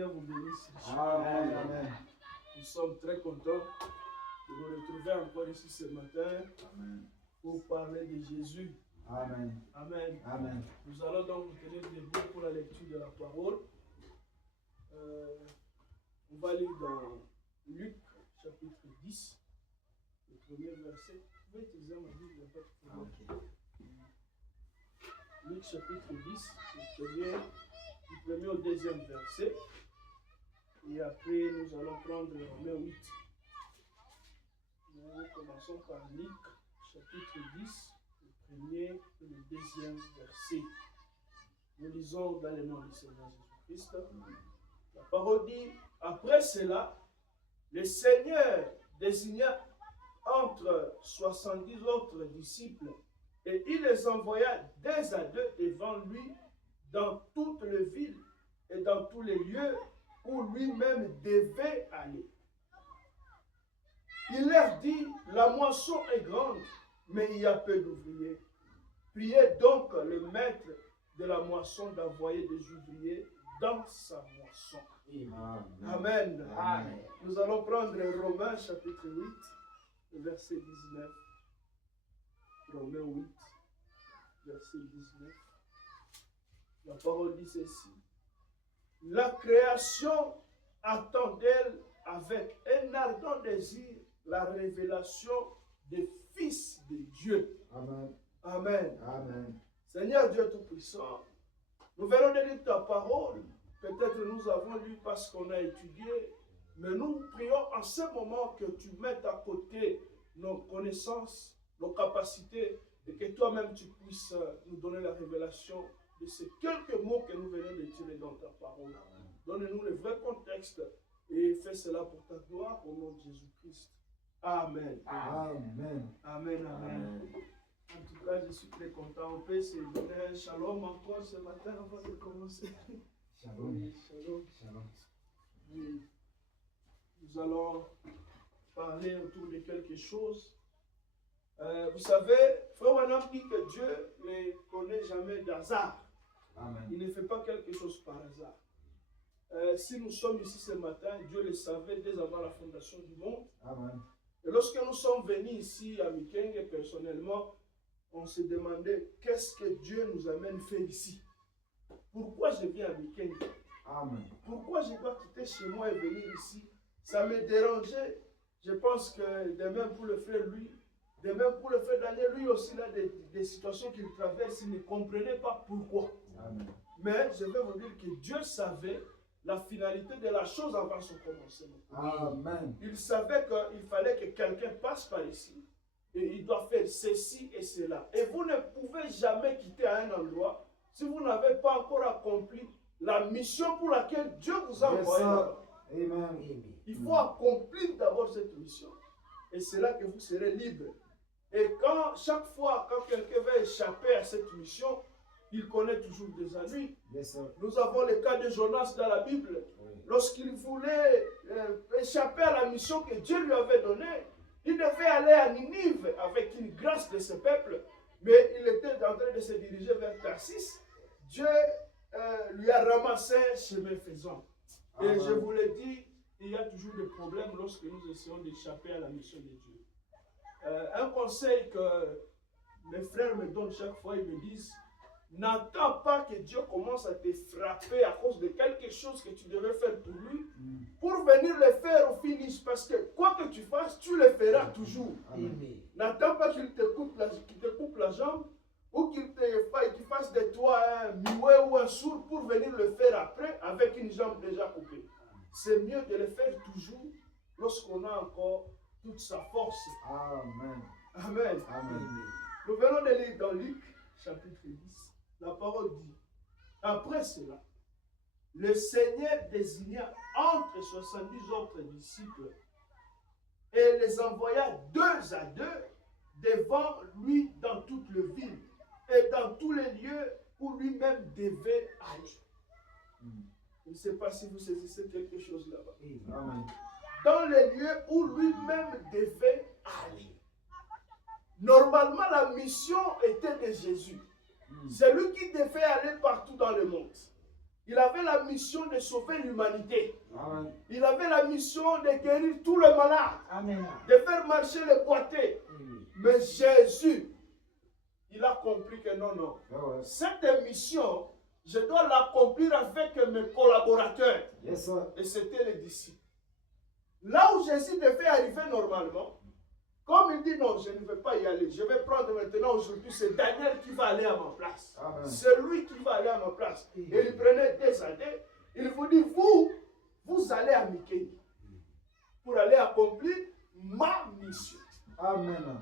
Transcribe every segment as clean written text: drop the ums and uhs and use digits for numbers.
Seigneur vous bénisse. Amen. Amen. Nous sommes très contents de vous retrouver encore ici ce matin. Amen. Pour parler de Jésus. Amen. Amen. Amen. Nous allons donc nous tenir debout pour la lecture de la parole. On va lire dans Luc chapitre 10, le premier verset. Vous pouvez utiliser ma Bible, il n'y a pas de problème. Luc chapitre 10, du premier au deuxième verset. Et après, nous allons prendre Romains 8. Nous commençons par Luc chapitre 10, le premier et le deuxième verset. Nous lisons dans le nom du Seigneur Jésus-Christ. La parole dit, après cela, le Seigneur désigna entre 70 autres disciples et il les envoya deux à deux devant lui dans toutes les villes et dans tous les lieux où lui-même devait aller. Il leur dit, la moisson est grande, mais il y a peu d'ouvriers. Priez donc le maître de la moisson d'envoyer des ouvriers dans sa moisson. Amen. Amen. Amen. Nous allons prendre Romains chapitre 8, verset 19. Romains 8, verset 19. La parole dit ceci. La création attend d'elle avec un ardent désir la révélation des fils de Dieu. Amen. Amen. Amen. Seigneur Dieu Tout-Puissant, nous venons de lire ta parole. Peut-être nous avons lu parce qu'on a étudié, mais nous prions en ce moment que tu mettes à côté nos connaissances, nos capacités, et que toi-même tu puisses nous donner la révélation de ces quelques mots que nous venons de tirer dans ta parole. Donne-nous le vrai contexte et fais cela pour ta gloire au nom de Jésus-Christ. Amen. Amen. Amen. Amen. En tout cas, je suis très content. On peut se donner un shalom encore ce matin avant de commencer. Shalom. Oui, shalom. Shalom. Oui. Nous allons parler autour de quelque chose. Vous savez, Frère Branham dit que Dieu ne connaît jamais d'hasard. Amen. Il ne fait pas quelque chose par hasard. Si nous sommes ici ce matin, Dieu le savait dès avant la fondation du monde. Amen. Et lorsque nous sommes venus ici à Mikenge, personnellement, on se demandait qu'est-ce que Dieu nous amène faire ici. Pourquoi je viens à Mikenge? Amen. Pourquoi je dois quitter chez moi et venir ici? Ça me dérangeait. Je pense que de même pour le frère lui, de même pour le frère Daniel, lui aussi, il a des situations qu'il traverse, il ne comprenait pas pourquoi. Amen. Mais je vais vous dire que Dieu savait la finalité de la chose avant son commencement. Amen. Il savait qu'il fallait que quelqu'un passe par ici et il doit faire ceci et cela. Et vous ne pouvez jamais quitter à un endroit si vous n'avez pas encore accompli la mission pour laquelle Dieu vous a envoyé. Amen. Il faut accomplir d'abord cette mission et c'est là que vous serez libre. Et chaque fois quand quelqu'un va échapper à cette mission, il connaît toujours des ennuis. Yes, sir. Nous avons le cas de Jonas dans la Bible. Oui. Lorsqu'il voulait échapper à la mission que Dieu lui avait donnée, il devait aller à Ninive avec une grâce de ce peuple. Mais il était en train de se diriger vers Tarsis. Dieu lui a ramassé chemin faisant. Et Amen. je vous l'ai dit, il y a toujours des problèmes lorsque nous essayons d'échapper à la mission de Dieu. Un conseil que mes frères me donnent chaque fois, ils me disent, n'attends pas que Dieu commence à te frapper à cause de quelque chose que tu devais faire pour lui, pour venir le faire au finish. Parce que quoi que tu fasses, tu le feras toujours. Amen. N'attends pas qu'il te coupe la jambe ou qu'il fasse de toi un muet ou un sourd pour venir le faire après avec une jambe déjà coupée. C'est mieux de le faire toujours lorsqu'on a encore toute sa force. Amen. Amen. Amen. Nous venons de lire dans Luc chapitre 10. La parole dit, après cela, le Seigneur désigna entre 70 autres disciples et les envoya deux à deux devant lui dans toutes les villes et dans tous les lieux où lui-même devait aller. Je ne sais pas si vous saisissez quelque chose là-bas. Amen. Dans les lieux où lui-même devait aller. Normalement, la mission était de Jésus. C'est lui qui devait aller partout dans le monde. il avait la mission de sauver l'humanité. Amen. Il avait la mission de guérir tous les malades, Amen. de faire marcher les boités. Mais Jésus, il a compris que non, non. Ouais. Cette mission, je dois l'accomplir avec mes collaborateurs. Yes, sir. Et c'était les disciples. Là où Jésus devait arriver normalement, comme il dit non, je ne vais pas y aller. Je vais prendre maintenant aujourd'hui, c'est Daniel qui va aller à ma place. Amen. C'est lui qui va aller à ma place. Et il prenait des années. Il vous dit, vous allez à Mickey pour aller accomplir ma mission. Amen.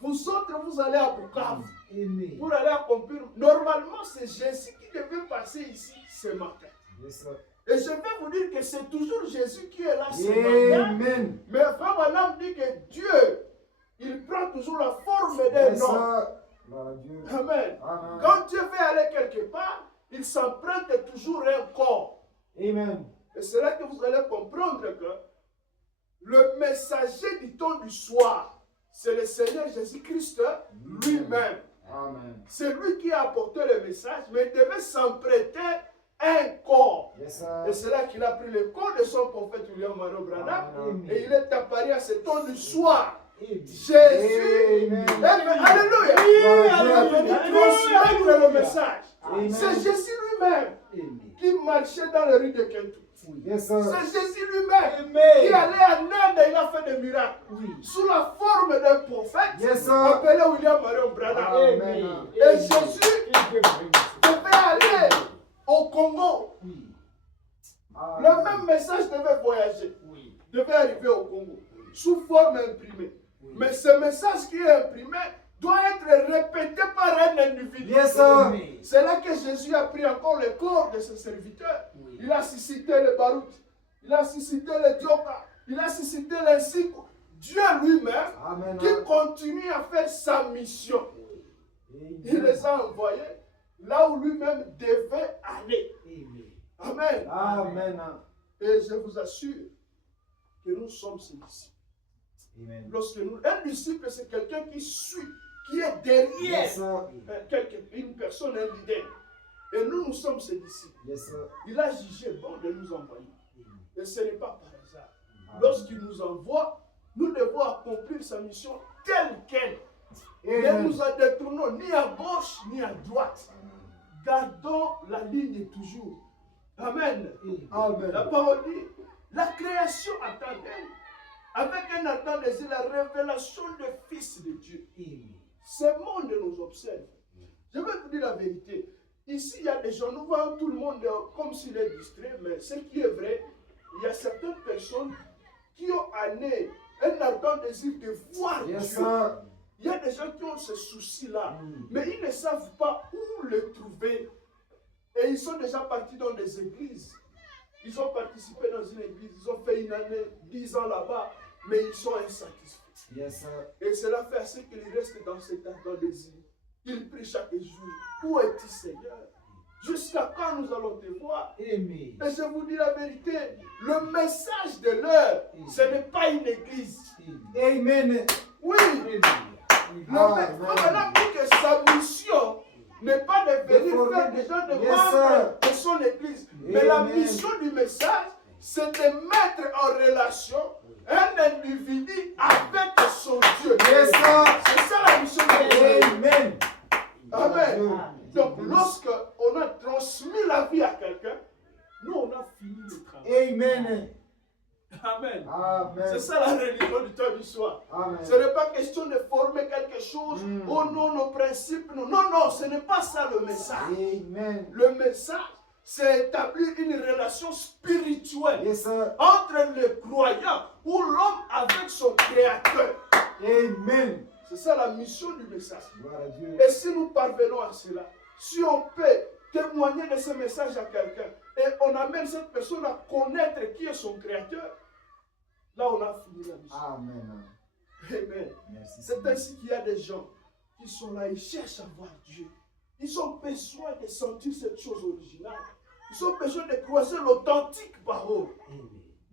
Vous autres, vous allez à Bukavu Amen. pour aller accomplir. Normalement, c'est Jésus qui devait passer ici ce matin. Yes, sir. Et je vais vous dire que c'est toujours Jésus qui est là ce matin. Amen. Mais Frère Branham dit que Dieu, il prend toujours la forme d'un Yes, homme. sir. Gloire à Dieu. Amen. Amen. Quand Dieu veut aller quelque part, il s'emprunte toujours un corps. Amen. Et c'est là que vous allez comprendre que le messager du temps du soir, c'est le Seigneur Jésus-Christ lui-même. Amen. C'est lui qui a apporté le message, mais il devait s'emprunter un corps. Yes, sir. Et c'est là qu'il a pris le corps de son prophète William Marion Branham Amen. et il est apparu à ce temps du soir. Amen. Jésus, Amen. alléluia, Amen. il a venu transmettre le message. Amen. C'est Jésus lui-même Amen. qui marchait dans les rues de Kentucky. Yes, sir. C'est Jésus lui-même qui Amen. allait en Inde et il a fait des miracles. Oui. Sous la forme d'un prophète Yes, sir. appelé William Marion Branham. Amen. Et Jésus devait aller au Congo. Oui. Le même message devait voyager, Oui. devait arriver au Congo, sous forme imprimée. Oui. Mais ce message qui est imprimé doit être répété par un individu. Yes, sir. Amen. C'est là que Jésus a pris encore le corps de ses serviteurs. Oui. Il a suscité le Barout, il a suscité le Dioka, il a suscité le Siko. Dieu lui-même Amen. qui continue à faire sa mission. Il les a envoyés là où lui-même devait aller. Amen. Amen. Amen. Et je vous assure que nous sommes ses disciples. Amen. Lorsque nous, un disciple, c'est quelqu'un qui suit, qui est derrière Yes, sir. une personne, un leader. Et nous sommes ses disciples. Yes, sir. Il a jugé bon de nous envoyer. Et ce n'est pas par hasard. Amen. Lorsqu'il nous envoie, nous devons accomplir sa mission telle qu'elle. Ne Amen. nous en détournons ni à gauche ni à droite. Gardons la ligne toujours. Amen. Amen. La parole dit, la création attend d'elle, avec un ardent désir, la révélation du Fils de Dieu. Ce monde nous observe. Je vais vous dire la vérité. Ici, il y a des gens, nous voyons tout le monde comme s'il est distrait, mais ce qui est vrai, il y a certaines personnes qui ont un ardent désir de voir Yes, Dieu. sir. Il y a des gens qui ont ce souci-là, mais ils ne savent pas où le trouver. Et ils sont déjà partis dans des églises. Ils ont participé dans une église, ils ont fait une année, 10 ans là-bas, mais ils sont insatisfaits. Yes, sir. Et cela fait à ce qu'ils restent dans cet ardent désir. Ils prient chaque jour. Où es-tu, Seigneur? Jusqu'à quand nous allons te voir? Et je vous dis la vérité, le message de l'heure, ce n'est pas une église. Amen. Oui, on dit que sa mission n'est pas de venir faire des gens de Yes, membres de son église. Mais la Amen. mission du message, c'est de mettre en relation un individu avec son Dieu. Yes, sir. C'est ça la mission du message. Amen. Amen. Donc, lorsque on a transmis la vie à quelqu'un, nous, on a fini le travail. Amen. Amen. Amen. C'est ça la religion du temps du soir. Amen. Ce n'est pas question de former quelque chose. Oh non, nos principes. Non, non, non, ce n'est pas ça le message. Amen. Le message, c'est établir une relation spirituelle Yes, sir. entre le croyant ou l'homme avec son créateur. Amen. C'est ça la mission du message. Gloire à Dieu. Et si nous parvenons à cela, si on peut témoigner de ce message à quelqu'un et on amène cette personne à connaître qui est son créateur, là on a fini la mission. Amen. Amen. Merci. C'est ainsi qu'il y a des gens qui sont là, ils cherchent à voir Dieu. Ils ont besoin de sentir cette chose originale. Ils ont besoin de croiser l'authentique parole.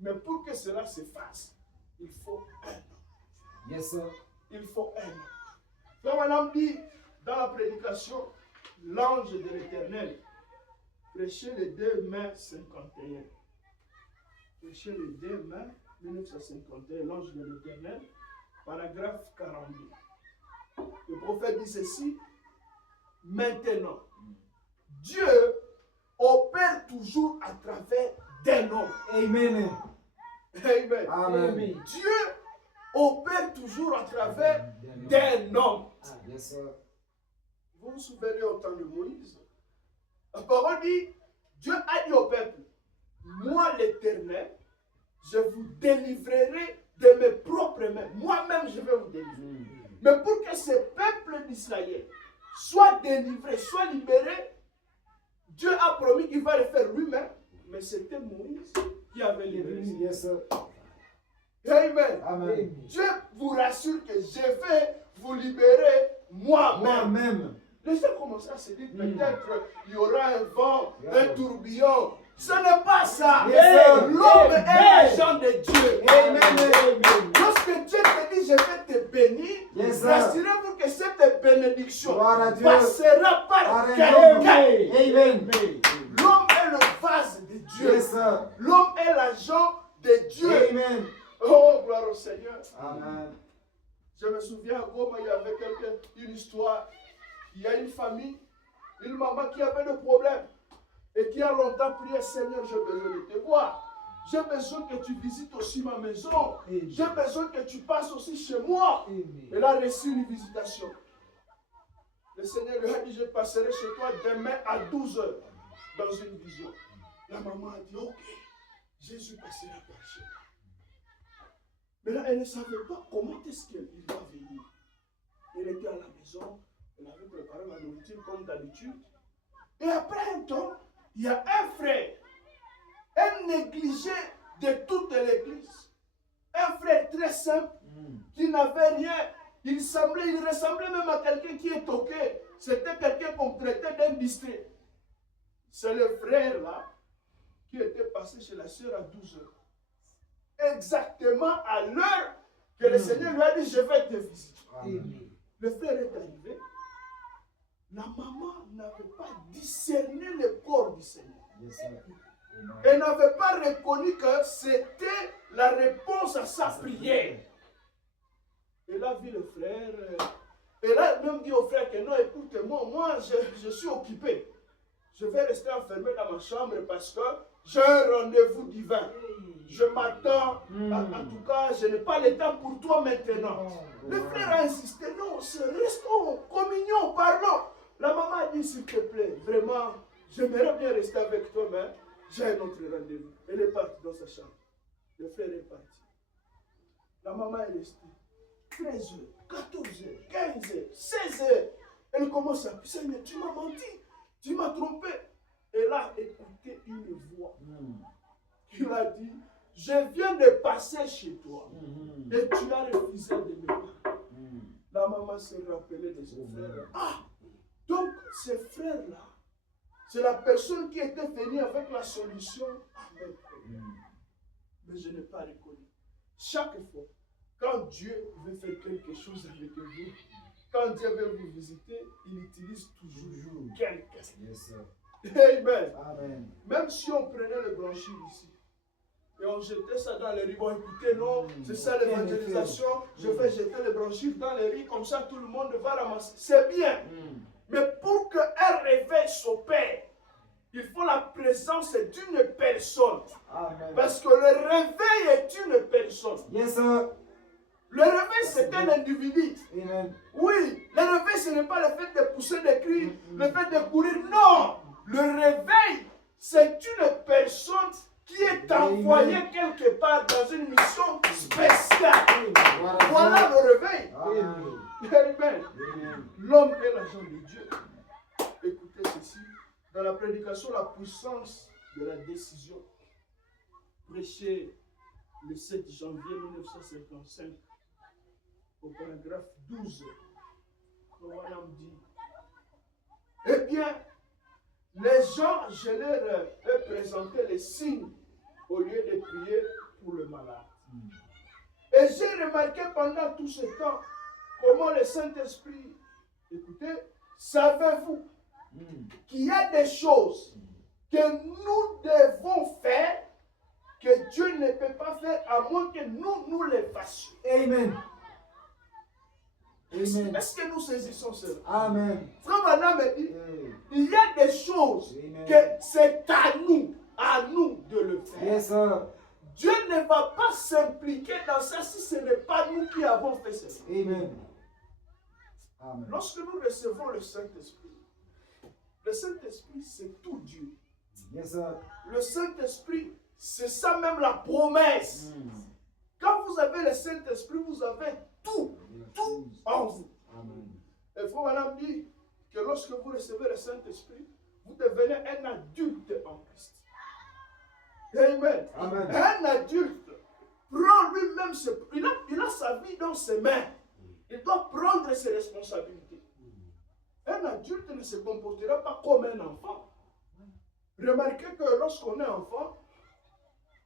Mais pour que cela se fasse, il faut un an. Yes, sir. Il faut un an. Comme on a dit dans la prédication, l'ange de l'Éternel Prêcher le 2 mai 51. Prêcher le 2 mai 1951, l'ange de l'Éternel, paragraphe 42. Le prophète dit ceci. Maintenant, Dieu opère toujours à travers d'un homme. Amen. Amen. Amen. Dieu opère toujours à travers d'un homme. Yes, sir. Vous vous souvenez au temps de Moïse? La parole dit, Dieu a dit au peuple, moi l'Éternel, je vous délivrerai de mes propres mains. Moi-même, je vais vous délivrer. Mais pour que ce peuple d'Israël soit délivré, soit libéré, Dieu a promis qu'il va le faire lui-même. Mais c'était Moïse qui avait livré. Yes, sir. Amen. Amen. Dieu vous rassure que je vais vous libérer moi-même. Moi-même. Les gens commencent à se dire, peut-être il y aura un vent, un tourbillon. Ce n'est pas ça. Yes, L'homme est l'agent de Dieu. Amen. Lorsque Dieu te dit, je vais te bénir, Yes, sir. rassurez-vous que cette bénédiction Gloire à Dieu. passera par Amen. quelqu'un. Amen. L'homme est le vase de Dieu. Yes, sir. L'homme est l'agent de Dieu. Amen. Oh, gloire au Seigneur. Amen. Je me souviens à Goma, il y avait une histoire. Il y a une famille, une maman qui avait des problèmes et qui a longtemps prié, Seigneur, j'ai besoin de te voir. J'ai besoin que tu visites aussi ma maison. J'ai besoin que tu passes aussi chez moi. Elle a reçu une visitation. Le Seigneur lui a dit, je passerai chez toi demain à 12 h dans une vision. La maman a dit, ok, Jésus passera par chez moi. Mais là, elle ne savait pas comment est-ce qu'il va venir. Elle était à la maison, elle avait préparé la nourriture comme d'habitude. Et après un temps, il y a un frère, un négligé de toute l'église. Un frère très simple, qui n'avait rien. Il ressemblait même à quelqu'un qui est toqué. C'était quelqu'un qu'on traitait d'un distrait. C'est le frère là, qui était passé chez la sœur à 12 h. Exactement à l'heure que le Seigneur lui a dit, je vais te visiter. Le frère est arrivé. La maman n'avait pas discerné le corps du Seigneur. Elle n'avait pas reconnu que c'était la réponse à sa prière. Elle a vu le frère. Elle a même dit au frère que non, écoute-moi, moi je suis occupé. Je vais rester enfermé dans ma chambre parce que j'ai un rendez-vous divin. Je m'attends. En tout cas, je n'ai pas le temps pour toi maintenant. Le frère a insisté. Non, restons, communion, parlons. La maman a dit, s'il te plaît, vraiment, j'aimerais bien rester avec toi, mais j'ai un autre rendez-vous. Elle est partie dans sa chambre. Le frère est parti. La maman est restée. 13 h, 14 h, 15 h, 16 h. Elle commence à pisser, mais tu m'as menti. Tu m'as trompé. Elle a écouté une voix qui a dit, je viens de passer chez toi et tu as refusé de me parler. La maman s'est rappelée de ses frères. Ah, donc ces frères-là, c'est la personne qui était venue avec la solution à mes problèmes. Mais je n'ai pas reconnu. Chaque fois, quand Dieu veut faire quelque chose avec vous, quand Dieu veut vous visiter, il utilise toujours quelqu'un. Yes, sir. Amen. Amen. Même si on prenait le branchis ici et on jetait ça dans les riz, bon écoutez, non, c'est ça l'évangélisation, je vais jeter les branchis dans les riz, comme ça tout le monde va ramasser. C'est bien. Mais pour qu'un réveil s'opère, il faut la présence d'une personne. Amen. Parce que le réveil est une personne. Yes, sir. Le réveil, c'est un individu. Amen. Oui, le réveil, ce n'est pas le fait de pousser des cris, le fait de courir. Non, le réveil, c'est une personne qui est envoyée quelque part dans une mission spéciale. Voilà le réveil. Amen. L'homme est l'agent de Dieu. Écoutez ceci. Dans la prédication, la puissance de la décision, prêché le 7 janvier 1955, au paragraphe 12, Royaume dit, eh bien, les gens, je leur ai présenté les signes au lieu de prier pour le malade. Et j'ai remarqué pendant tout ce temps comment le Saint-Esprit, écoutez, savez-vous qu'il y a des choses que nous devons faire, que Dieu ne peut pas faire à moins que nous les fassions. Amen. Amen. Est-ce que nous saisissons cela? Amen. Frère Branham me dit, Hey. il y a des choses Amen. que c'est à nous de le faire. Yes, sir. Dieu ne va pas s'impliquer dans ça si ce n'est pas nous qui avons fait cela. Amen. Amen. Lorsque nous recevons le Saint-Esprit, le Saint-Esprit c'est tout Dieu. Yes, sir. Le Saint-Esprit, c'est ça même la promesse. Quand vous avez le Saint-Esprit, vous avez tout en vous. Amen. Et frère Branham dit que lorsque vous recevez le Saint-Esprit, vous devenez un adulte en Christ. Amen. Amen. Un adulte prend lui-même, il a sa vie dans ses mains. Il doit prendre ses responsabilités. Un adulte ne se comportera pas comme un enfant. Remarquez que lorsqu'on est enfant,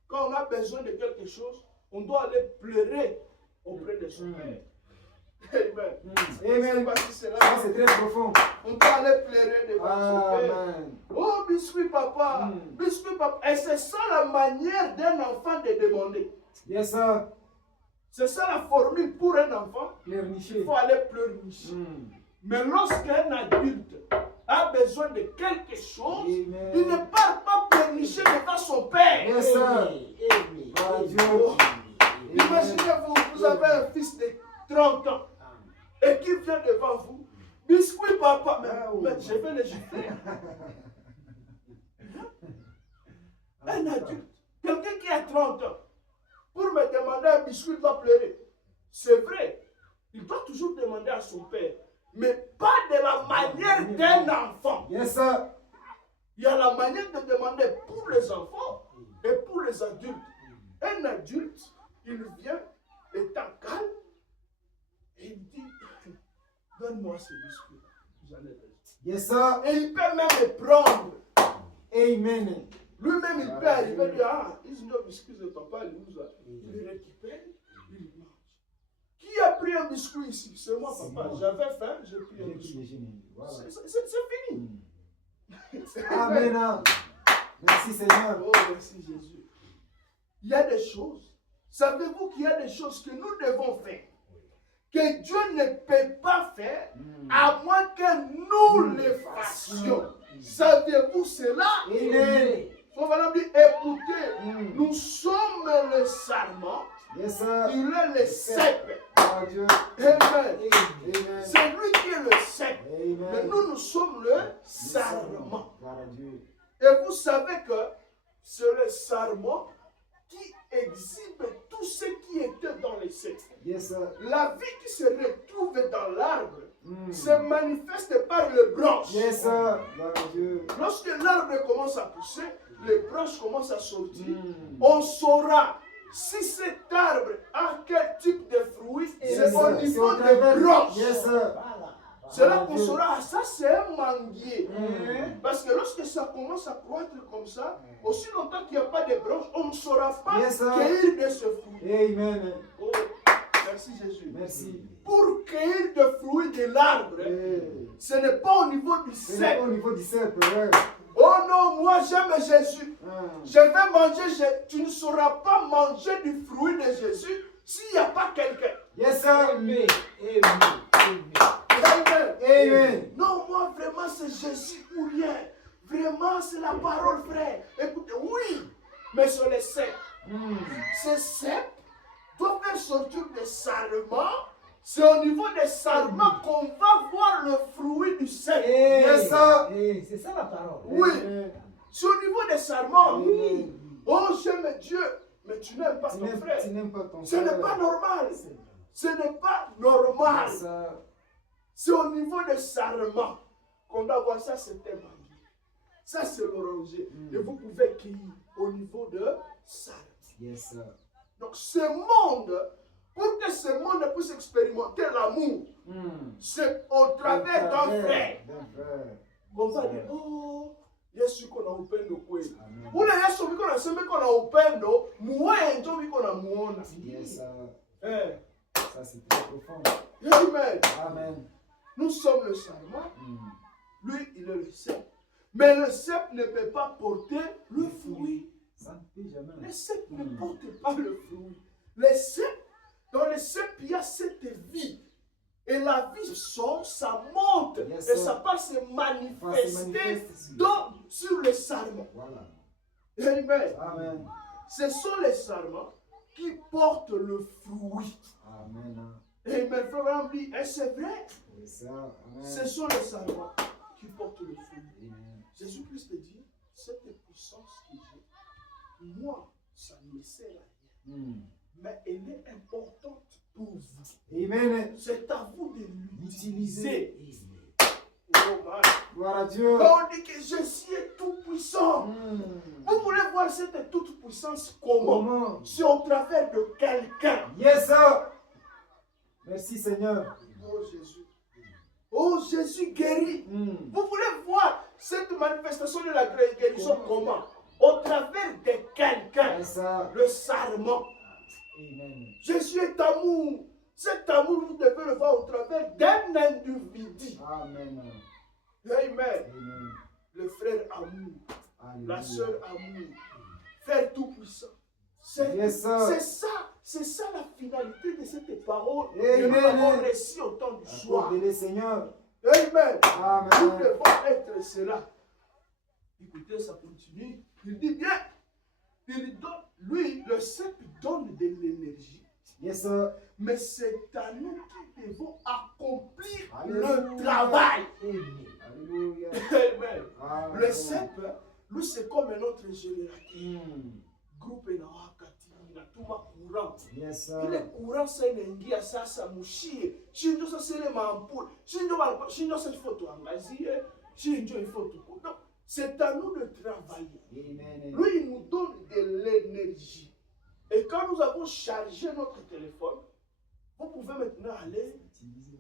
quand on a besoin de quelque chose, on doit aller pleurer auprès de son père. Amen. Amen. Pas si c'est là. Ça, c'est très profond. On doit aller pleurer devant son père. Amen. Oh, biscuit papa, biscuit papa. Et c'est ça la manière d'un enfant de demander. Yes, sir. C'est ça la formule pour un enfant. Il Pleurnicher. faut aller pleurnicher. Mais lorsqu'un adulte a besoin de quelque chose, Amen. il ne part pas pleurnicher devant son père. Yes, sir. Par Dieu. Imaginez-vous, vous avez un fils de 30 ans et qui vient devant vous. Biscuit papa, mais je vais le gifler. Un adulte, quelqu'un qui a 30 ans, pour me demander un biscuit, il va pleurer. C'est vrai, il doit toujours demander à son père, mais pas de la manière d'un enfant. Yes, sir. Il y a la manière de demander pour les enfants et pour les adultes. Un adulte, il vient, étant calme, et il dit, donne-moi ce biscuit. J'en ai besoin. Yes, sir. Et il peut même le prendre. Amen. Lui-même, il peut arriver et dire, ah, ils ont biscuit de papa, il nous a. Il le récupère, il mange. Qui a pris un biscuit ici? C'est moi, papa. J'avais faim, j'ai pris un biscuit. Voilà. C'est fini. Amen. Merci, Seigneur. Oh, merci Jésus. Il y a des choses. Savez-vous qu'il y a des choses que nous devons faire, que Dieu ne peut pas faire, à moins que nous les fassions. Savez-vous cela? Amen. On va leur dire, écoutez, nous sommes le sarment, Yes, sir. il est le cep. Par Dieu. Amen. Amen. C'est lui qui est le cep. Mais Amen. nous sommes le sarment. Par Dieu. Et vous savez que c'est le sarment qui exhibe tout ce qui était dans les sept. Yes, sir. La vie qui se retrouve dans l'arbre se manifeste par les branches. Yes, sir. Par Dieu. Lorsque l'arbre commence à pousser, les branches commencent à sortir. On saura si cet arbre a quel type de fruits. C'est au niveau des branches. Yes, sir. C'est là qu'on saura, ah, ça c'est un manguier. Parce que lorsque ça commence à croître comme ça, aussi longtemps qu'il n'y a pas de branches, on ne saura pas Yes, sir. cueillir de ce fruit. Amen. Oh, merci Jésus. Merci. Pour cueillir des fruits de l'arbre, ce n'est pas au niveau du C'est cep. au niveau du cercle, ouais. Oh non, moi j'aime Jésus. Je vais manger, tu ne sauras pas manger du fruit de Jésus s'il n'y a pas quelqu'un. Yes, sir. Amen. Amen. Amen. Amen. Non, moi vraiment c'est Jésus ou rien. Vraiment c'est la parole, frère. Écoutez, oui, mais sur les cep. Ces cep doivent faire sortir des sarments. C'est au niveau des sarments qu'on va voir le fruit du cep. Yes, sir. C'est ça la parole. Oui, c'est au niveau des sarments. Oui. Oh, j'aime Dieu, mais tu n'aimes pas Tu ton n'aimes frère. tu n'aimes pas ton Ce frère. n'est pas normal. Ce n'est pas normal. Yes, sir. C'est au niveau des sarments qu'on doit voir ça, c'est un manguier. Ça, c'est l'oranger. Et vous pouvez cueillir au niveau de sarments. Yes, sir. Donc, ce monde, pour que ce monde puisse expérimenter l'amour, c'est au travers d'un frère. On va dire, oh, Yesu kona upendo kweli. Amen. Ule Yesu biko nasema kona upendo, muwe njo biko na muona. Yes, sir. Eh. Ça, c'est très profond. Amen. Amen. Nous sommes le sarment, lui il est le cep. Mais le cep ne peut pas porter le fruit. Ça ne peut jamais. Le cep ne porte pas le fruit. Le cep, dans le cep, il y a cette vie. Et la vie sort, ça monte. Yes, et sir. ça va se manifester sur les sarments. Voilà. Amen. Amen. Ce sont les sarments qui portent le fruit. Amen. Amen. Frère Branham dit, et c'est vrai, Yes, sir. Amen. ce sont les sarments qui portent le fruit. Amen. Jésus-Christ dit, cette puissance que j'ai, moi, ça ne me sert à rien. Mais elle est importante pour vous. Amen. C'est à vous de l'utiliser. Utiliser. Oh man. Gloire à Dieu. Quand on dit que Jésus est tout puissant, vous voulez voir cette toute puissance comment? Comment? C'est au travers de quelqu'un. Yes, sir. Merci, Seigneur. Oh Jésus. Oh Jésus guérit. Vous voulez voir cette manifestation de la guérison comment? Au travers de quelqu'un. Yes, sir. Le sarment. Amen. Jésus est amour. Cet amour, vous devez le voir au travers d'un individu. Amen. Amen. Amen. Le frère amour. La Alléluia. sœur amour. Frère tout-puissant. C'est Yes, sir. c'est ça la finalité de cette parole que Amen. nous avons reçue au temps du soir. Accordez-les, Seigneur. Amen. Nous Amen. devons être cela. Écoutez, ça continue. Il dit bien, il donne, lui, le cep donne de l'énergie. Yes, sir. Mais c'est à nous qui devons accomplir Alléluia. le travail. Alléluia. Amen. Amen. Le cep, lui, c'est comme un autre générateur. Groupe na wakati na tuma courant. Yes, Ile sir. courant sasa inaingia sasa mushie. Shinjo sasa ile mampule. Shinjo sasa il faut tuangazie. Shinjo il faut tout. Donc, c'est à nous de travailler. Amen. Lui, il nous donne de l'énergie. Et quand nous avons chargé notre téléphone, vous pouvez maintenant aller,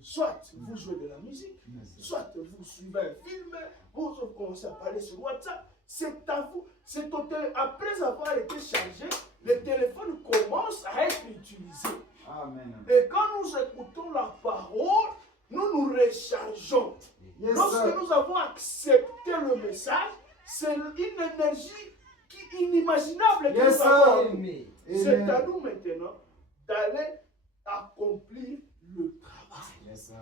soit vous jouez de la musique, soit vous suivez un film, vous commencez à parler sur WhatsApp. C'est à vous. C'est au après avoir été chargé, le téléphone commence à être utilisé. Amen. Et quand nous écoutons la parole, nous nous rechargeons. Yes, Lorsque sir. nous avons accepté le message, c'est une énergie inimaginable que Yes, nous avons. sir. Amen. C'est à Amen. nous maintenant d'aller accomplir le travail. Yes, sir.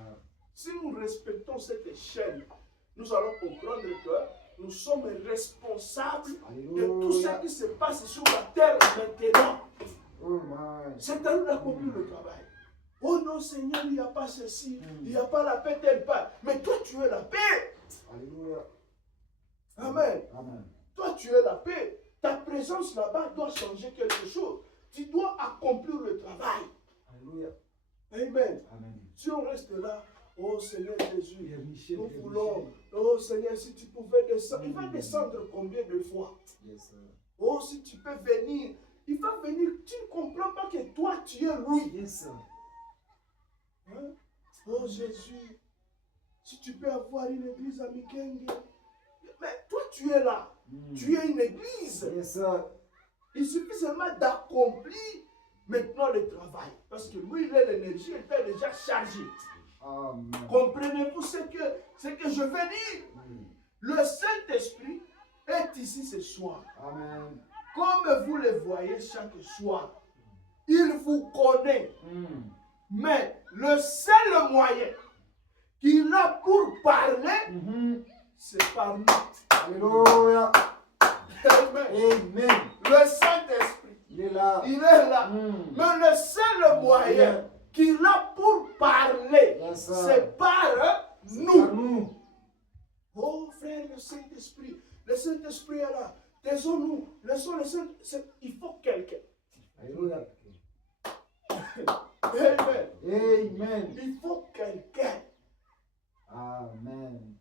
Si nous respectons cette chaîne, nous allons comprendre que nous sommes responsables de tout ce Alléluia. qui se passe sur la terre maintenant. Oh my. C'est à nous d'accomplir le travail. Oh non, Seigneur, il n'y a pas ceci, il n'y a pas la paix telle part. Mais toi, tu es la paix. Alléluia. Amen. Amen. Toi, tu es la paix. Ta présence là-bas doit changer quelque chose. Tu dois accomplir le travail. Alléluia. Amen. Amen. Si on reste là, oh Seigneur Jésus, Père Michel, nous Père voulons, Michel. oh Seigneur, si tu pouvais descendre, il va descendre combien de fois? Yes, sir. Oh, si tu peux venir, il va venir. Tu ne comprends pas que toi, tu es lui. Yes, sir. Hein? Oh Jésus, si tu peux avoir une église à Mikenge, mais toi, tu es là. Tu es une église. Yes, sir. Il suffit seulement d'accomplir maintenant le travail. Parce que lui, il a l'énergie, il est déjà chargé. Amen. Comprenez-vous ce que je veux dire? Le Saint-Esprit est ici ce soir. Amen. Comme vous le voyez chaque soir, il vous connaît. Mais le seul moyen qu'il a pour parler, c'est par nous. Alléluia. Amen. Amen. Le Saint-Esprit, Il est là. il est là. Mais le seul moyen qu'il a pour parler, Yes, sir. c'est par Par nous. nous. Oh frère, le Saint-Esprit est là. Taisons-nous. Laissons le Saint-Esprit. Il faut quelqu'un. Alléluia. Amen. Amen. Il faut quelqu'un. Amen.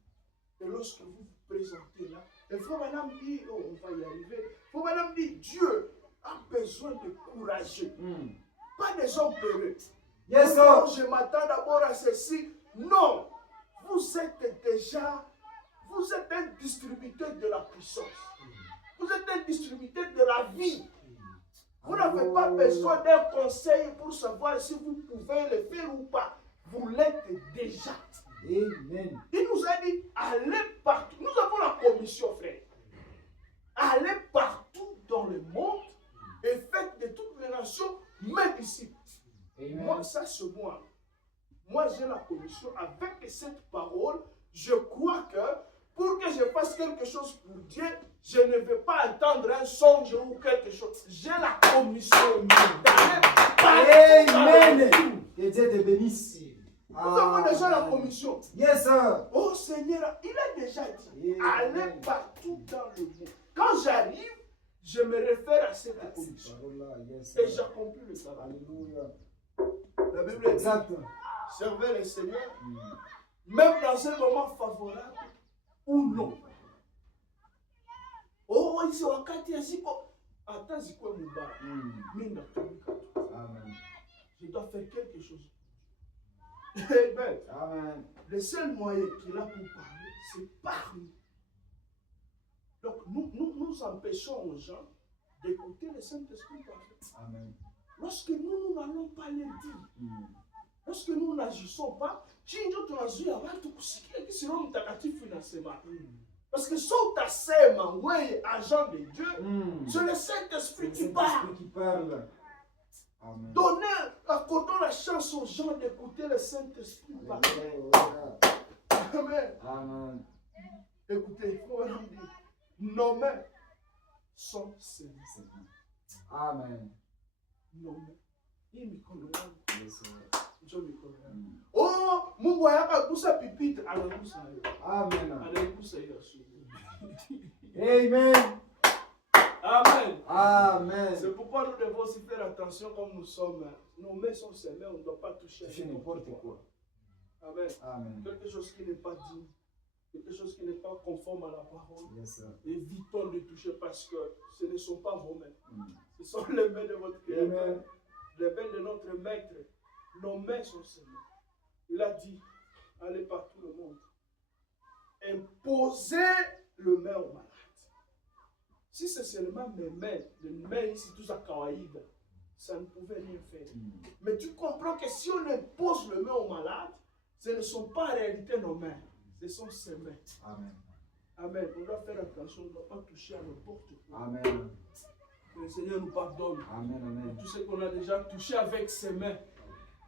Et lorsque vous vous présentez là, il faut maintenant dire, oh, on va y arriver. Il faut maintenant dire, Dieu a besoin de courageux. Pas des hommes peureux. Yes, Oh, sir. je m'attends d'abord à ceci. Non. Vous êtes un distributeur de la puissance. Vous êtes un distributeur de la vie. Vous n'avez pas besoin d'un conseil pour savoir si vous pouvez le faire ou pas. Vous l'êtes déjà. Amen. Il nous a dit, allez partout. Nous avons la commission. j'ai la commission, avec cette parole, je crois que pour que je fasse quelque chose pour Dieu, je ne vais pas attendre un songe ou quelque chose. J'ai la commission d'aller Amen. Que Dieu te bénisse. Nous avons déjà la commission. Yes, sir. Oh Seigneur, il a déjà dit, Amen. allez partout dans le monde. Quand j'arrive, je me réfère à cette commission. Yes, Et sir. j'accomplis le travail. Alléluia. La Bible dit, Exact. servez le Seigneur, même dans un moment favorable ou non. Oh, ici, wakati ya ziko, hata ziko mubaya, mimi natumika tu. Amen. Je dois faire quelque chose. Amen. Amen. Le seul moyen qu'il a pour parler, c'est par nous. Donc, nous empêchons aux gens d'écouter le Saint-Esprit parler. Amen. Lorsque nous n'allons pas les dire, lorsque nous n'agissons pas, chinjo tunazuia watu kusikia kisi Roho Mtakatifu inasema. Parce que sans ta sema, ouais, agent de Dieu, c'est le Saint-Esprit qui parle. Amen. Donnez, accordons la chance aux gens d'écouter le Saint-Esprit parler. Amen. Amen. Écoutez, il faut leur dire, nos mains sont saines. Amen. Nos mains. Hii mikono yangu. Yes, sir. Njoo mikono yangu. Oh, Mungu hayakagusa pipitre, anagusa hiyo. Amen. Anaigusa hiyo asubuhi. Amen. Amen. Amen. C'est pourquoi nous devons aussi faire attention comme nous sommes. Nos mains sont semées, on ne doit pas toucher Toucher n'importe quoi. Amen. Amen. Quelque chose qui n'est pas digne, quelque chose qui n'est pas conforme à la parole. Yes, sir. Évitons de toucher parce que ce ne sont pas vos mains. Ce sont les mains de votre Créateur, Amen. les mains de notre Maître. Nos mains sont semées. Il a dit, allez par tout le monde. Imposez le main aux malades. Si c'est seulement mes mains, les mains ici, tout ça kawaïda, ça ne pouvait rien faire. Mais tu comprends que si on impose le main aux malades, ce ne sont pas en réalité nos mains, ce sont ses mains. Amen. Amen. On doit faire attention, on ne doit pas toucher à n'importe quoi. Amen. Que le Seigneur nous pardonne. Amen. Amen. Tout ce qu'on a déjà touché avec ses mains,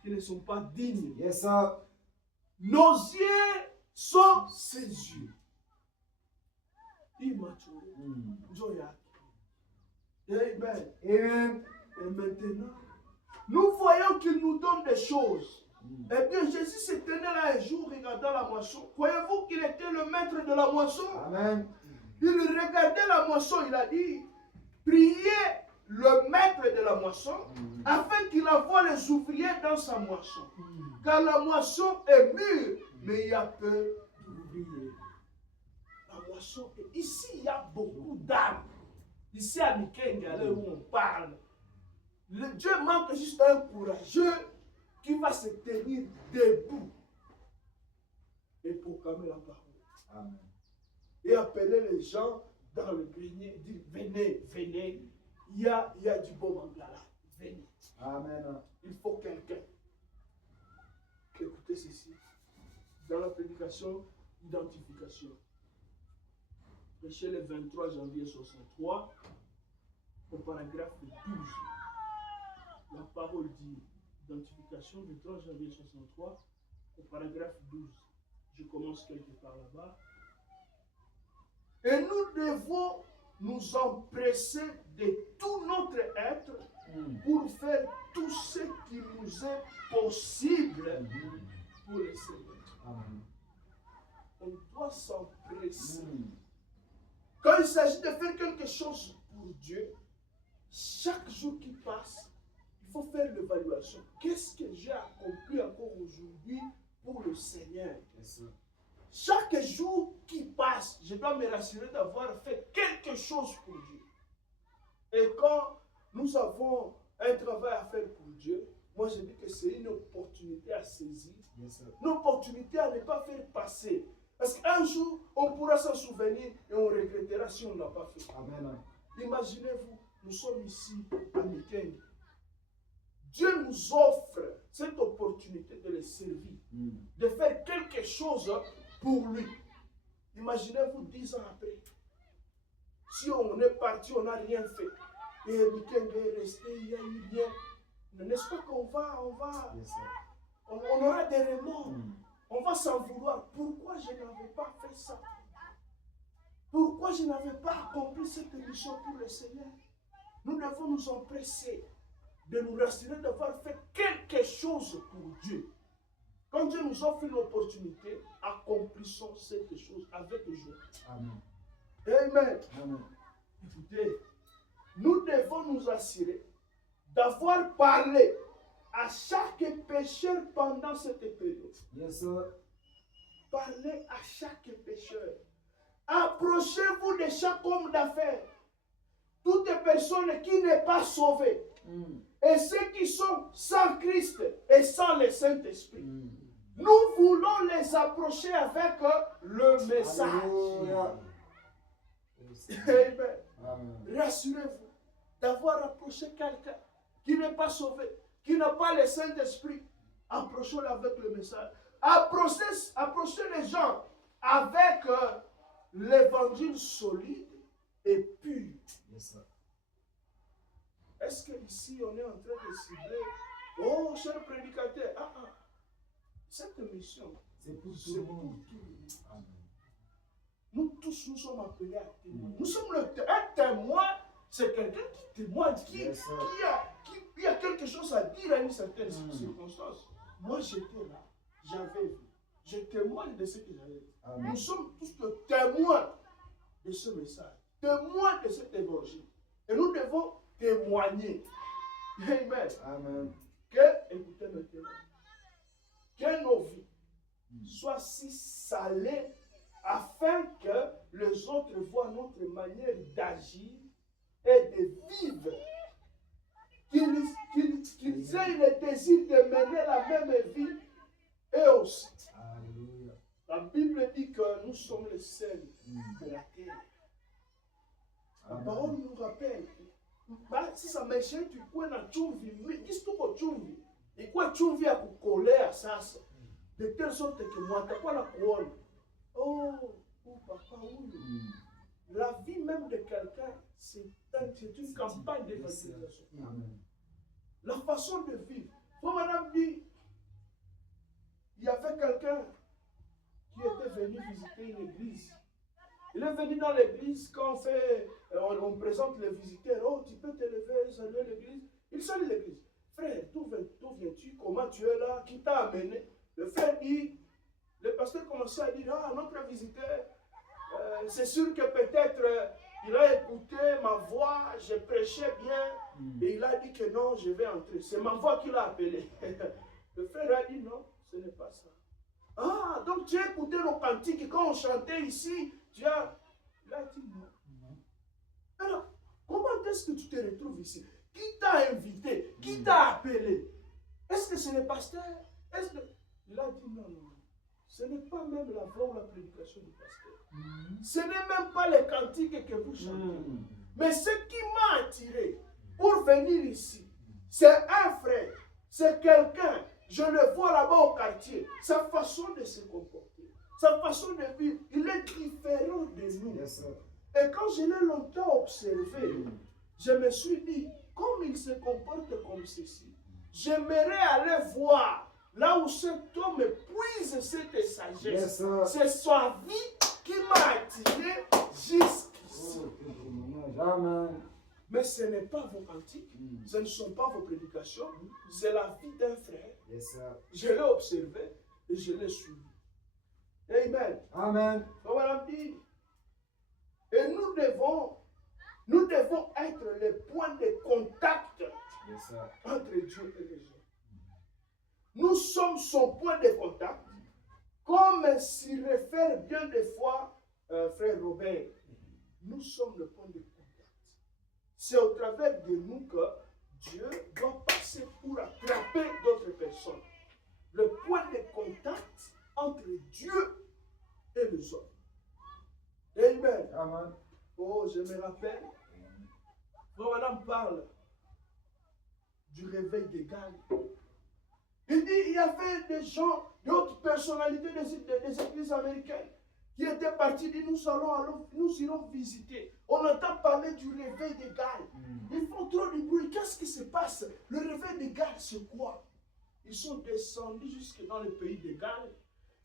qui ne sont pas dignes. Yes, sir. Nos yeux sont ses yeux. Immature. Joya. Amen. Amen. Et maintenant, nous voyons qu'il nous donne des choses. Eh bien, Jésus se tenait là un jour regardant la moisson. Croyez-vous qu'il était le maître de la moisson? Amen. Il regardait la moisson, il a dit, priez le maître de la moisson afin qu'il envoie les ouvriers dans sa moisson. Car la moisson est mûre, mais il y a peu d'ouvriers. La moisson, et ici il y a beaucoup d'âmes. Ici à Mikenge, où on parle, le Dieu manque juste un courageux qui va se tenir debout et proclamer la parole. Amen. Et appeler les gens dans le grenier et dire venez, venez, il y a du bon mangala, venez. Amen. Il faut quelqu'un. Écoutez ceci. Dans la prédication, identification. Prêché le 23 janvier 63, au paragraphe 12. La parole dit identification, 23 janvier 63, au paragraphe 12. Je commence quelque part là-bas. Et nous devons nous empresser de tout notre être pour faire tout ce qui nous est possible pour le Seigneur. Amen. On doit s'empresser. Quand il s'agit de faire quelque chose pour Dieu, chaque jour qui passe, il faut faire l'évaluation. Qu'est-ce que j'ai accompli encore aujourd'hui pour le Seigneur? Yes, Chaque jour qui passe, je dois me rassurer d'avoir fait quelque chose pour Dieu. Et quand nous avons un travail à faire pour Dieu, moi je dis que c'est une opportunité à saisir, yes, une opportunité à ne pas faire passer. Parce qu'un jour, on pourra s'en souvenir et on regrettera si on ne l'a pas fait. Amen. Imaginez-vous, nous sommes ici à Mikeng. Dieu nous offre cette opportunité de le servir, de faire quelque chose pour lui. Imaginez-vous 10 ans après. Si on est parti, on n'a rien fait. Et Mikeng est resté, il y a eu rien. N'est-ce pas qu'on va Yes, on aura des remords. On va s'en vouloir. Pourquoi je n'avais pas fait ça? Pourquoi je n'avais pas accompli cette mission pour le Seigneur? Nous devons nous empresser de nous rassurer d'avoir fait quelque chose pour Dieu. Quand Dieu nous offre une opportunité, accomplissons cette chose avec joie. Amen. Amen. Amen. Écoutez, nous devons nous assurer d'avoir parlé à chaque pécheur pendant cette période. Yes, sir. Parlez à chaque pécheur. Approchez-vous de chaque homme d'affaires. Toute personne qui n'est pas sauvée. Et ceux qui sont sans Christ et sans le Saint-Esprit. Nous voulons les approcher avec le message. Alléluia. Amen. Amen. Rassurez-vous d'avoir approché quelqu'un qui n'est pas sauvé, qui n'a pas le Saint-Esprit. Approchez-le avec le message. Approchez les gens avec l'évangile solide et pur. Yes, sir. Est-ce qu'ici on est en train de cibler, oh cher prédicateur, cette mission, C'est pour tout c'est le pour monde. tout le monde. Amen. Nous tous, nous sommes appelés à témoigner. Nous sommes un témoin, c'est quelqu'un qui témoigne, qui a quelque chose à dire à une certaine circonstance. Moi, j'étais là, j'avais vu. Je témoigne de ce que j'avais vu. Amen. Nous sommes tous le témoins de ce message, témoins de cet évangile. Et nous devons témoigner. Amen. Amen. Écoutez maintenant, que nos vies soient si salées afin que les autres voient notre manière d'agir et de vivre. Qu'ils aient le désir de mener la même vie eux aussi. Alléluia. La Bible dit que nous sommes les sels de la terre. La parole nous rappelle. Si ça m'échappe, tu peux na chumvi. Qu'est-ce que tu chumvi? Et quoi chumvi à coller à ça? De telle sorte que moi, tu pas la couronne. Oh, papa, oui. La vie même de quelqu'un, c'est une campagne d'évangélisation. La façon de vivre. Quand madame dit, il y avait quelqu'un qui était venu visiter une église. Il est venu dans l'église, quand on présente les visiteurs, oh, tu peux te lever, saluer l'église. Il salue l'église. Frère, d'où viens-tu? Comment tu es là? Qui t'a amené? Le frère dit, le pasteur commençait à dire, notre visiteur, c'est sûr que peut-être il a écouté ma voix, je prêchais bien, et il a dit que non, je vais entrer. C'est ma voix qui l'a appelé. Le frère a dit non, ce n'est pas ça. Ah, donc tu as écouté nos cantiques et quand on chantait ici, tu as... Il a dit non. Alors, comment est-ce que tu te retrouves ici? Qui t'a invité? Qui t'a appelé? Est-ce que c'est le pasteur? Il a dit non. Ce n'est pas même la voix ou la prédication du pasteur. Ce n'est même pas les cantiques que vous chantez. Mais ce qui m'a attiré pour venir ici, c'est un frère, c'est quelqu'un. Je le vois là-bas au quartier. Sa façon de se comporter, sa façon de vivre, il est différent de nous. Yes, sir. Et quand je l'ai longtemps observé, je me suis dit, comme il se comporte comme ceci, j'aimerais aller voir là où cet homme puise cette sagesse. Yes, c'est sa vie qui m'a attiré jusqu'ici. Amen. Mais ce n'est pas vos cantiques, ce ne sont pas vos prédications, c'est la vie d'un frère. Yes, sir. Je l'ai observé et je l'ai suivi. Amen. Amen. Voilà dit. Et nous devons être les points de contact Yes, sir. entre Dieu et les gens. Nous sommes son point de contact, comme s'y réfère bien des fois frère Robert. Nous sommes le point de contact. C'est au travers de nous que Dieu doit passer pour attraper d'autres personnes. Le point de contact entre Dieu et les hommes. Amen. Amen. Oh, je me rappelle, quand madame parle du réveil des Galles, il dit il y avait des gens, d'autres personnalités des églises américaines qui étaient partis, dit nous irons visiter. On entend parler du réveil des Galles. Ils font trop de bruit. Qu'est-ce qui se passe? Le réveil des Galles, c'est quoi? ils sont descendus jusque dans le pays de Galles.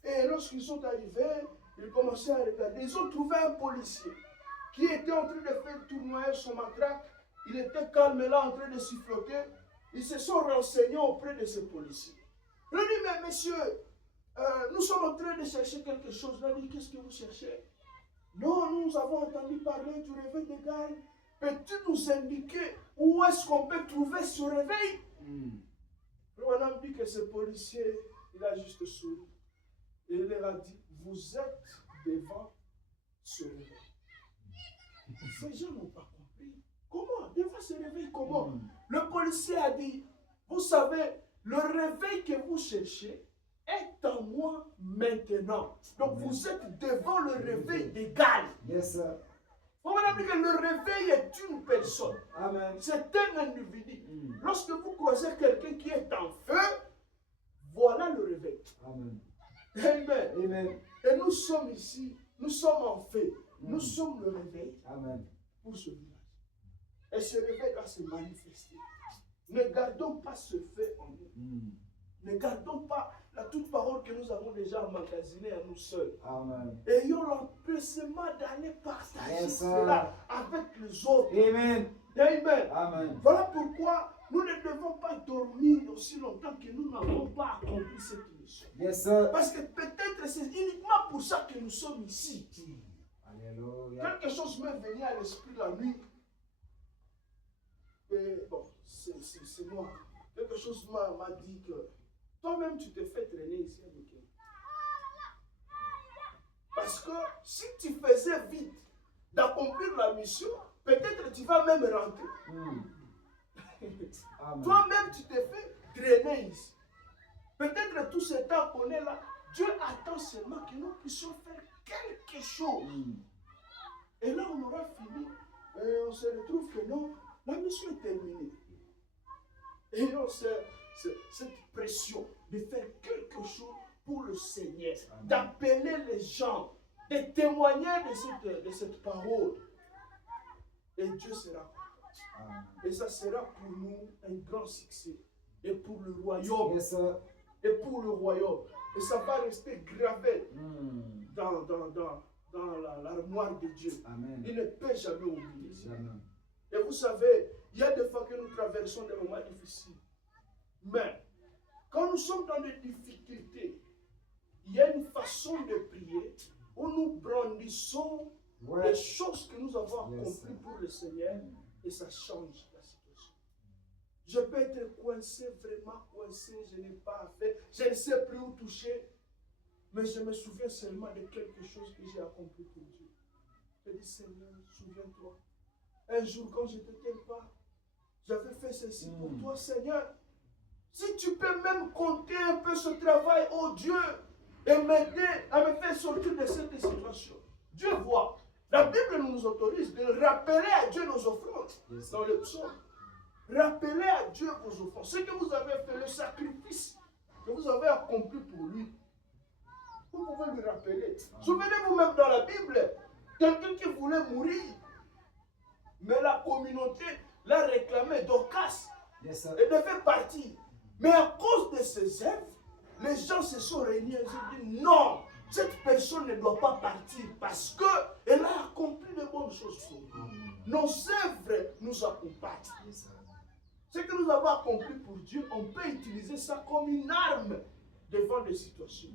Et lorsqu'ils sont arrivés, ils commençaient à regarder. Ils ont trouvé un policier qui était en train de faire tournoyer son matraque. Il était calme là, en train de siffloter. Ils se sont renseignés auprès de ce policier. Il a dit, mais monsieur, nous sommes en train de chercher quelque chose. Il a dit, qu'est-ce que vous cherchez? Non, nous avons entendu parler du réveil de Galles. Peux-tu nous indiquer où est-ce qu'on peut trouver ce réveil? Le bonhomme dit que ce policier, il a juste souri. Et il leur a dit, vous êtes devant ce réveil. Ces gens n'ont pas compris. Comment? Devant ce réveil, comment? Le policier a dit, vous savez, le réveil que vous cherchez est en moi maintenant. Donc vous êtes devant le réveil de Galles. Yes, sir. Vous voyez que le réveil est une personne. Amen. C'est un individu. Lorsque vous croisez quelqu'un qui est en feu, voilà le réveil. Amen. Amen. Amen. Et nous sommes ici, nous sommes en feu. Nous sommes le réveil Amen. pour ce village. Et ce réveil va se manifester. Ne gardons pas ce feu en nous. Ne gardons pas la toute parole que nous avons déjà emmagasinée à nous seuls. Amen. Ayons l'empressement d'aller partager Yes, sir. cela avec les autres. Amen. Amen. Amen. Voilà pourquoi nous ne devons pas dormir aussi longtemps que nous n'avons pas accompli cette mission. Yes, sir. Parce que peut-être c'est uniquement pour ça que nous sommes ici. Alléluia. Quelque chose m'est venu à l'esprit la nuit. Et bon, c'est moi. Quelque chose m'a dit que toi-même tu te fais traîner ici avec elle. Parce que si tu faisais vite d'accomplir la mission, peut-être tu vas même rentrer. Toi-même tu te fais traîner ici. Peut-être tout ce temps qu'on est là, Dieu attend seulement que nous puissions faire quelque chose. Et là, on aura fini. Et on se retrouve que non, la mission est terminée. Et non, c'est cette pression de faire quelque chose pour le Seigneur, d'appeler les gens, de témoigner de cette parole. Et Dieu sera content. Et ça sera pour nous un grand succès. Et pour le royaume. Yes, sir. Et pour le royaume. Et ça va rester gravé dans l'armoire de Dieu. Amen. Il ne peut jamais oublier ça. Jamais. Et vous savez, il y a des fois que nous traversons des moments difficiles. Mais quand nous sommes dans des difficultés, il y a une façon de prier où nous brandissons les choses que nous avons accomplies pour le Seigneur et ça change la situation. Je peux être coincé, vraiment coincé, je n'ai pas fait, je ne sais plus où toucher, mais je me souviens seulement de quelque chose que j'ai accompli pour Dieu. Je dis, Seigneur, souviens-toi, un jour quand je ne t'étais pas, j'avais fait ceci pour toi, Seigneur. Si tu peux même compter un peu ce travail, oh Dieu, et m'aider à me faire sortir de cette situation. Dieu voit. La Bible nous autorise de rappeler à Dieu nos offrandes dans le psaume. Rappelez à Dieu vos offrandes. Ce que vous avez fait, le sacrifice que vous avez accompli pour lui, vous pouvez lui rappeler. Souvenez-vous même dans la Bible, quelqu'un qui voulait mourir, mais la communauté l'a réclamé, Dorcas, et devait partir. Mais à cause de ses œuvres, les gens se sont réunis et ont dit non, cette personne ne doit pas partir parce qu'elle a accompli de bonnes choses pour nous. Nos œuvres nous accompagnent. Ce que nous avons accompli pour Dieu, on peut utiliser ça comme une arme devant des situations,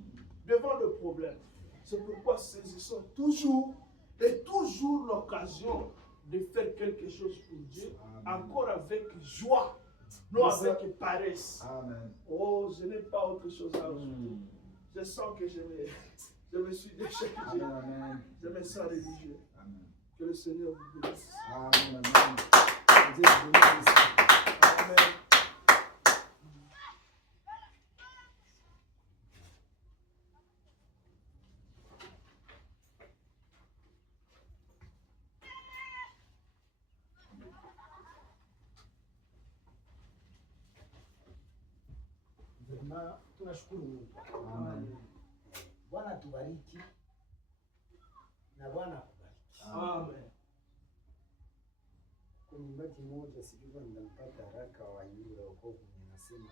devant des problèmes. C'est pourquoi saisissons toujours et toujours l'occasion de faire quelque chose pour Dieu, encore avec joie. Non avec paresse. Amen. Oh, je n'ai pas autre chose à ajouter. Je sens que je me suis déchargé. Amen. Je me sens religieux. Amen. Que le Seigneur vous bénisse. Amen. Dieu vous bénisse. Amen. Tunashukuru Mungu. Amen. Bwana tubariki na Bwana akubariki. Amen. Kuna mwimbaji mmoja sijui kama nitampata haraka wa nyimbo ya wokovu, anasema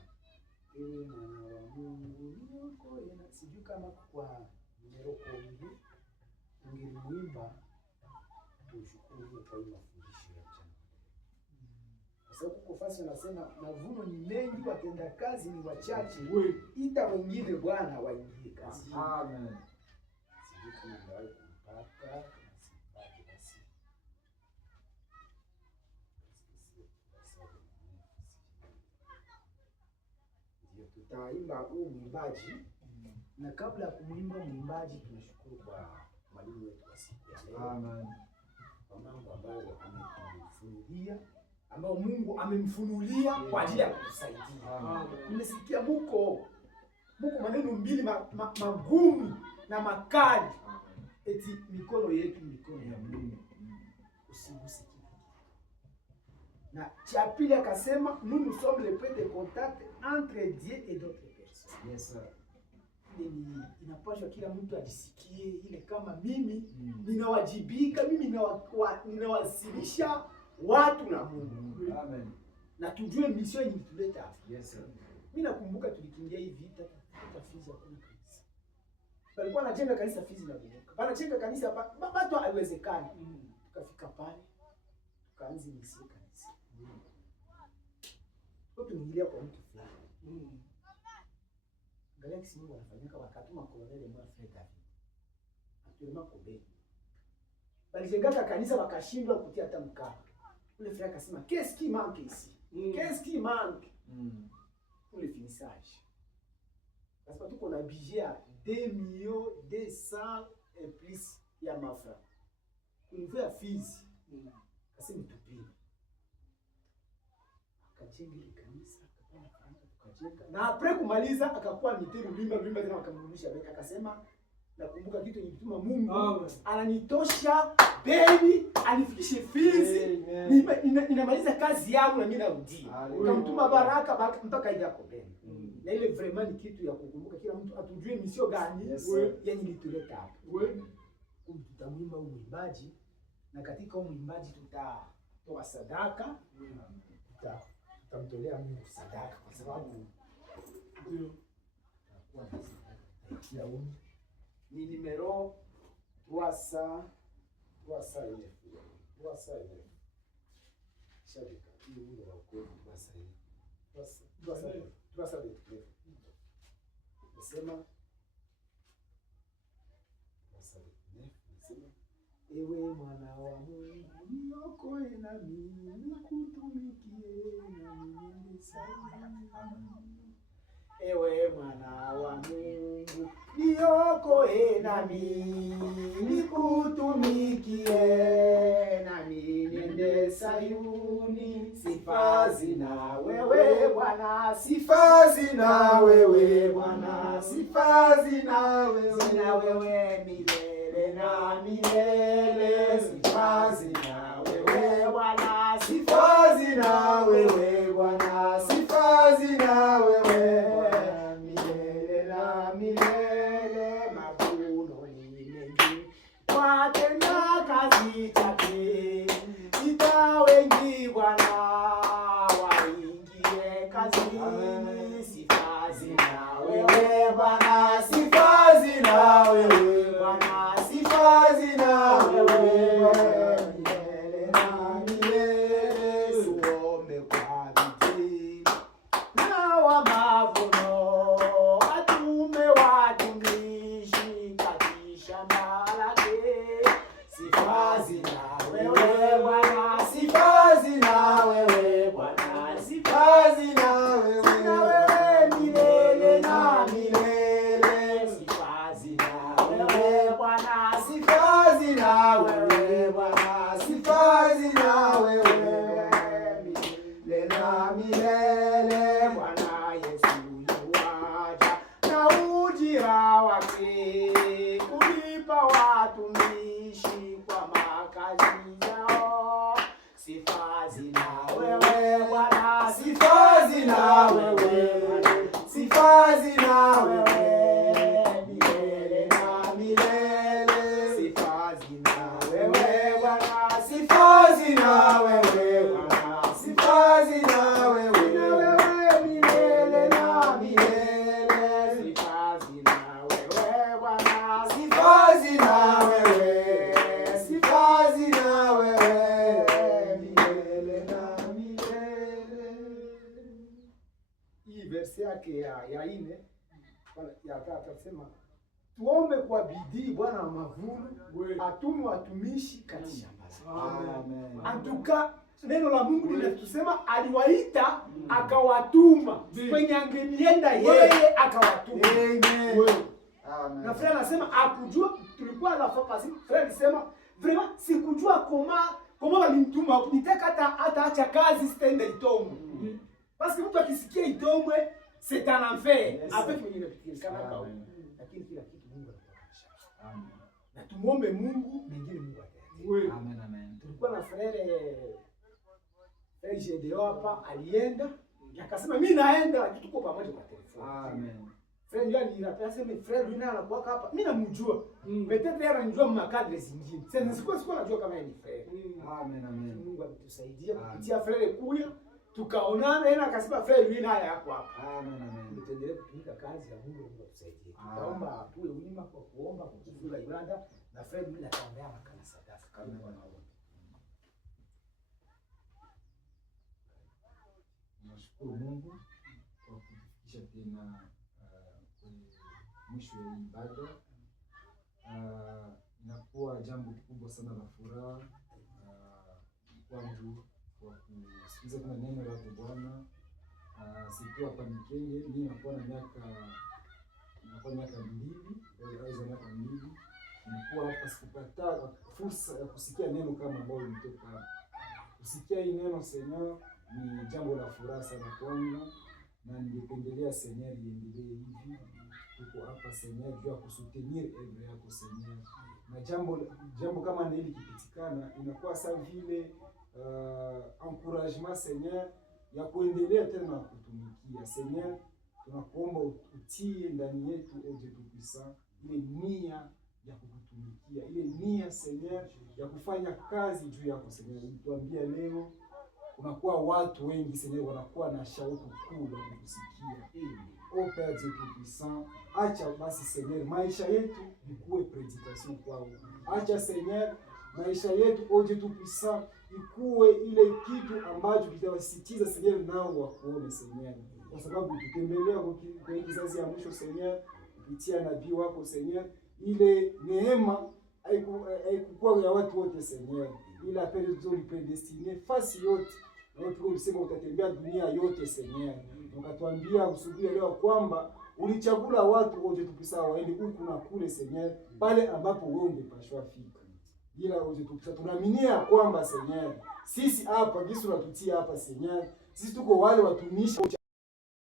Ewe mwana wa Mungu niokoe na sijui kama kwa numero kumi ungelimuimba tushukuru kwa hiyo mafundisho ya mchana. Kwa sababu kwa fasi anasema mavuno ni mengi, watenda kazi ni wachache. Ita wengine Bwana waingie kazi. Amen. Sijui kama ndio kumpaka nasipate basi. Ndio tutaimba huu mwimbaji, na kabla ya kumwimba mwimbaji tunashukuru kwa mwalimu wetu wa siku ya leo. Amen. Kwa mambo ambayo amemfunulia, ambao Mungu amemfunulia kwa ajili ya kutusaidia. Nimesikia muko maneno mbili magumu na makali. Eti mikono yetu mikono ya Mungu. Usiguse kitu. Na cha pili akasema nous sommes le point de contact entre Dieu et d'autres personnes. Yes sir. Inapaswa kila mtu ajisikie ile kama mimi ninawajibika, mimi ninawasilisha watu na Mungu. Amen. Na tujue mission ilituleta hapa. Yes sir. Mimi nakumbuka tulikimbia hii vita kutoka Fizi kwa kanisa. Walikuwa wanajenga kanisa Fizi na Buruka. Wanajenga kanisa watu haiwezekani. Tukafika pale tukaanza misi kanisa. Wote tuingilia kwa mtu fulani. Angalia kisi Mungu anafanyika wakatuma koloneli mwa Freda. Atuema kobe. Walijenga kanisa wakashindwa kutia hata mkapa. Ule frère akasema qu'est-ce qui manque ici? Qu'est-ce qui manque? Pour le finissage. Parce que tout qu'on a budget à 2,200,000 et plus ya mafra. Univu ya Fizi. Kasema tupini. Akajenga ile kanisa, akapanda kanisa tukajenga. Na après kumaliza akakuwa mitero limba tena wakamrudisha beka, akasema nakumbuka kitu nilituma Mungu ananitosha baby anifikishe Fizi. Ninamaliza kazi yangu na mimi narudi. Nikamtuma baraka mpaka ile yako bene. Na ile vraiment ni kitu ya kukumbuka, kila mtu atujue mission gani yenye ilituleta hapa. Tutamwimba mwimbaji, na katika mwimbaji tutatoa sadaka. Tutamtolea Mungu sadaka kwa sababu ndio takuwa na sadaka ya Mungu. Ni numero 300 Shabika, hii ni wa kweli 300. Nasema ewe mwana wa Mungu niokoe na mimi nikutumikie na mimi ewe mwana wa Mungu niokoe na mimi nikutumikie na mimi niende Sayuni. Sifa zina wewe Bwana, sifa zina wewe Bwana, sifa zina wewe milele na milele. Sifa zina wewe Bwana, sifa zina wewe Bwana, sifa zina wewe milele na milele. Mavuno ni mengi watenda kazi chake, ita wengi Bwana waingie kazini. Sifa zina wewe Bwana, sifa zina wewe Bwana, sifa zina wewe milele na milele. Tuombe kwa bidii na wa mavuno atume watumishi katika shamba lake. Sifa zina wewe Bwana, sifa zina wewe Bwana, sifa zina wewe milele na milele. Sifa zina wewe Bwana, sifa zina wewe Bwana, sifa zina wewe milele na milele. Bwana Yesu yuaja na ujira wake kulipa watumishi kwa makazi yao. Sifa zina wewe Bwana, sifa zina wewe Bwana, sifa zina wewe milele na milele. Sifa zina wewe Bwana, sifa zina wewe Bwana, sifa zina wewe milele na milele. akasema tuombe kwa bidii Bwana wa mavuno atume watumishi kati shamba. Amen. Antuka neno la Mungu linatusema aliwaita akawatuma. Kwenye angelienda yeye akawatuma. Amen. Na frère anasema akujua, tulikuwa la fois passée frère alisema vraiment sikujua koma walimtuma nitaka hata acha kazi sitende Itombo. Parce que mtu akisikia Itombo c'est un enfer. Avec mwenye nafikiria kama lakini kila kitu Mungu anatosha. Amen. Na tumuombe Mungu, mengine Mungu atende. Amen, amen. Tulikuwa na frère Gedeo hapa alienda, akasema mimi naenda lakini tuko pamoja kwa telefoni. Amen. Frère yule alirapia sema frère yule anakuwa hapa. Mimi namjua. Peut-être yeye anajua makadre zingine. Sasa sikuwa najua kama ni frère. Amen, amen. Mungu ametusaidia kupitia frère kuya. Tukaonana yeye akasema frère yule naye yako hapa. Amen, amen. Tuendelee kutumika kazi ya Mungu, Mungu atusaidie. Tutaomba tuwe wima kwa kuomba kwa kufunga ibada na frère yule ataombea makanisa dafa kama wanaomba. Nashukuru Mungu kwa kutufikisha tena kwenye mwisho wa ibada. Inakuwa jambo kubwa sana la furaha kwangu kwa kusikiza tena neno la Bwana. Sikuwa hapa Mikenge, mimi nakuwa na miaka 2, nilikuwa hapa, sikupata fursa ya kusikia neno kama ambalo limetoka hapa. Kusikia hii neno Seigneur ni jambo la furaha sana kwangu, na ningependelea Seigneur iendelee hivi. Tuko hapa Seigneur juu ya kusutenir evre yako Seigneur, na jambo kama hili kipitikana inakuwa sawa vile encouragement Seigneur ya kuendelea tena kutumikia. Seigneur, tunakuomba utie ndani yetu Dieu Tout-Puissant ile nia ya kukutumikia, ile nia Seigneur ya kufanya kazi juu yako Seigneur. Tuambia leo unakuwa watu wengi Seigneur wanakuwa na shauku kuu ya kukusikia. O Père Dieu Tout-Puissant, acha basi Seigneur maisha yetu ikuwe predication kwao. Acha Seigneur maisha yetu o Dieu Tout-Puissant ikuwe ile kitu ambacho kitawasitiza Seigneur nao wakuone Seigneur. Kwa sababu tutembelea kwa kizazi ya mwisho Seigneur, kupitia nabii wako Seigneur, ile neema haikuwa ya watu wote Seigneur. Ile appel nzuri predestiné fasi yote. Na wewe ulisema utatembea dunia yote Seigneur. Ukatuambia usubuhi leo kwamba ulichagula watu wote tupisa waende huku na kule Seigneur, pale ambapo wewe ungepashwa fika. Ila wote tupisa tunaaminia kwamba Seigneur, sisi hapa Yesu anatutia hapa Seigneur, sisi tuko wale watumishi